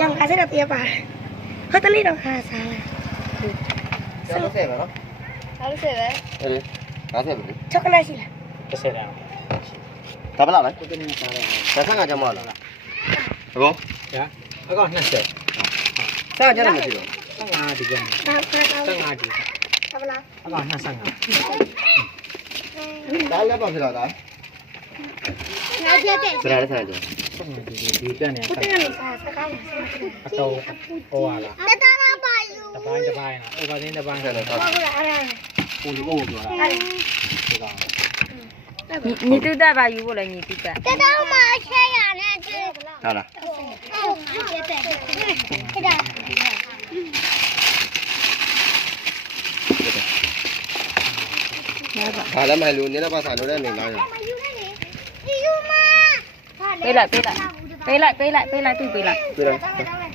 ยังอาจจะเตียป่ะเขาตะลี่ดอกหาสาละ ကျောင်း30ပဲနော် အားလို့ဆက်ပဲ အေး50ပဲ ช็อกโกแลตสิล่ะ 30တောင် ဒါဘယ်လောက်လဲ ကိုတင်နေစားရ 25ကျမလားဟုတ်ကော ညာအကော20 စားကြတယ်မရှိတော့ 15ဒီကနေ့ ตาตา 15ဒီ ตาบลา အကော25 ဒါလည်းပါဖြစ်လာတာ งาเตียเตะ စရာလည်းဆိုင်ကြ ဒီကနေ့ พุทธนาสาสกาย အတော့ဟောလာ ตาตาลาบายู တပိုင်းနော်အိုဗာတင်းတပိုင်း တယ် ว่ากูละอะไร ပူလို့အိုပြောတာဒီကောင် ညီတူတက်ပါယူဖို့လဲညီတူတက် ตาตามาแช่ยาเนี่ยจือ ဟုတ်လား เตียเตะให้ได้ ဒါလည်းမဟလို့နည်းနည်းပါစားလို့လည်းနေလားရော มาอยู่ได้นี่พี่อยู่มา ပေးလိုက်သူ့ပေးလိုက် ပြလိုက်